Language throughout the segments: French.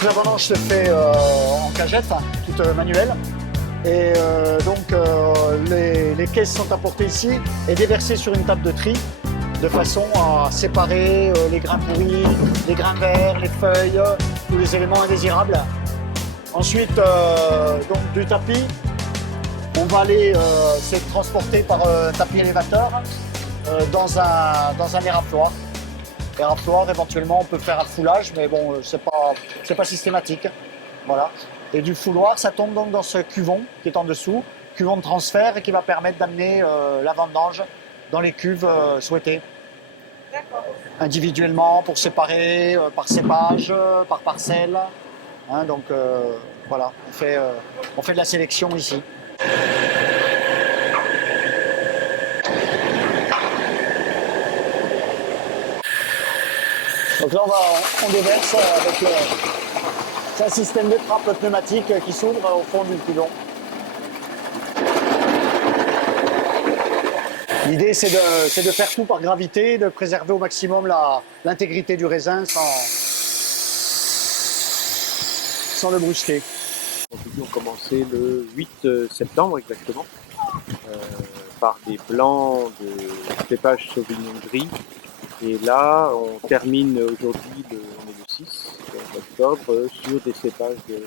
Donc la vendange se fait en cagette, toute manuelle. Et les caisses sont apportées ici et déversées sur une table de tri de façon à séparer les grains pourris, les grains verts, les feuilles, tous les éléments indésirables. Ensuite, donc du tapis, on va aller c'est transporté par tapis élévateur dans un érafloir. Érafloir, éventuellement, on peut faire un foulage, mais bon, c'est pas systématique. Voilà. Et du fouloir, ça tombe donc dans ce cuvon qui est en dessous, cuvon de transfert et qui va permettre d'amener la vendange dans les cuves souhaitées. Individuellement, pour séparer, par cépage, par parcelle. Hein, donc voilà, on fait de la sélection ici. Donc là, on déverse avec c'est un système de trappe pneumatique qui s'ouvre au fond du pilon. L'idée, c'est de faire tout par gravité, de préserver au maximum l'intégrité du raisin sans le brusquer. Nous avons commencé le 8 septembre exactement, par des blancs de cépage Sauvignon Gris. Et là, on termine aujourd'hui, on est le 6 octobre, sur des cépages de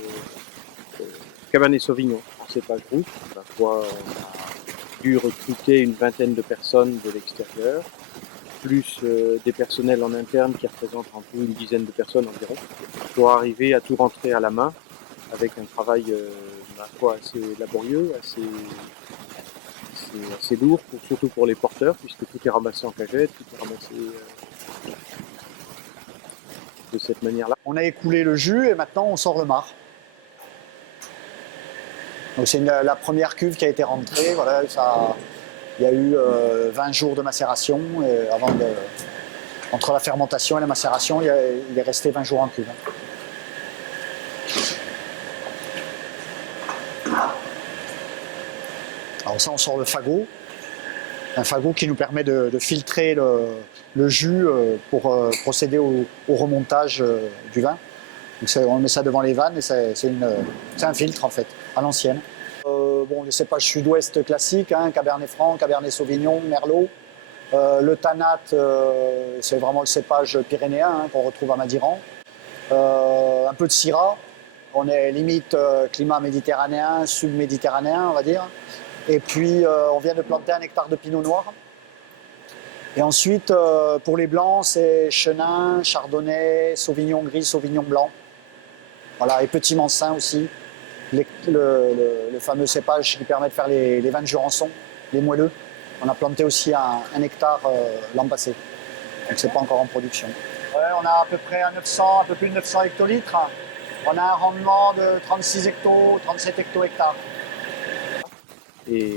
Cabernet Sauvignon en cépage rouge. À la fois, on a dû recruter une vingtaine de personnes de l'extérieur, plus des personnels en interne qui représentent un peu une dizaine de personnes environ, pour arriver à tout rentrer à la main avec un travail assez laborieux, assez lourd, surtout pour les porteurs, puisque tout est ramassé en cagette, tout est ramassé de cette manière-là. On a écoulé le jus et maintenant on sort le marc. Donc c'est la première cuve qui a été rentrée. Voilà, il y a eu 20 jours de macération. Et entre la fermentation et la macération, il est resté 20 jours en cuve. Alors ça, on sort le fagot. Un fagot qui nous permet de filtrer le jus pour procéder au remontage du vin. Donc on met ça devant les vannes et c'est un filtre en fait, à l'ancienne. Les cépages sud-ouest classiques, hein, Cabernet Franc, Cabernet Sauvignon, Merlot. Le Tanat, c'est vraiment le cépage pyrénéen hein, qu'on retrouve à Madiran. Un peu de Syrah. On est limite climat méditerranéen, sud-méditerranéen, on va dire. Et puis, on vient de planter 1 hectare de pinot noir. Et ensuite, pour les blancs, c'est Chenin, Chardonnay, Sauvignon gris, Sauvignon blanc. Voilà, et Petit Mansin aussi, le fameux cépage qui permet de faire les vins de Jurançon, les moelleux. On a planté aussi 1 hectare l'an passé. Donc, c'est pas encore en production. Ouais, on a à peu près un peu plus de 900 hectolitres. On a un rendement de 36 hectos, 37 hecto-hectares. Et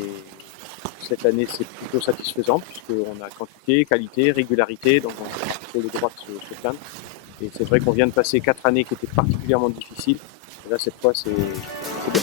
cette année, c'est plutôt satisfaisant puisqu'on a quantité, qualité, régularité, donc on a plutôt le droit de se plaindre. Et c'est vrai qu'on vient de passer 4 années qui étaient particulièrement difficiles. Et là, cette fois, c'est bien.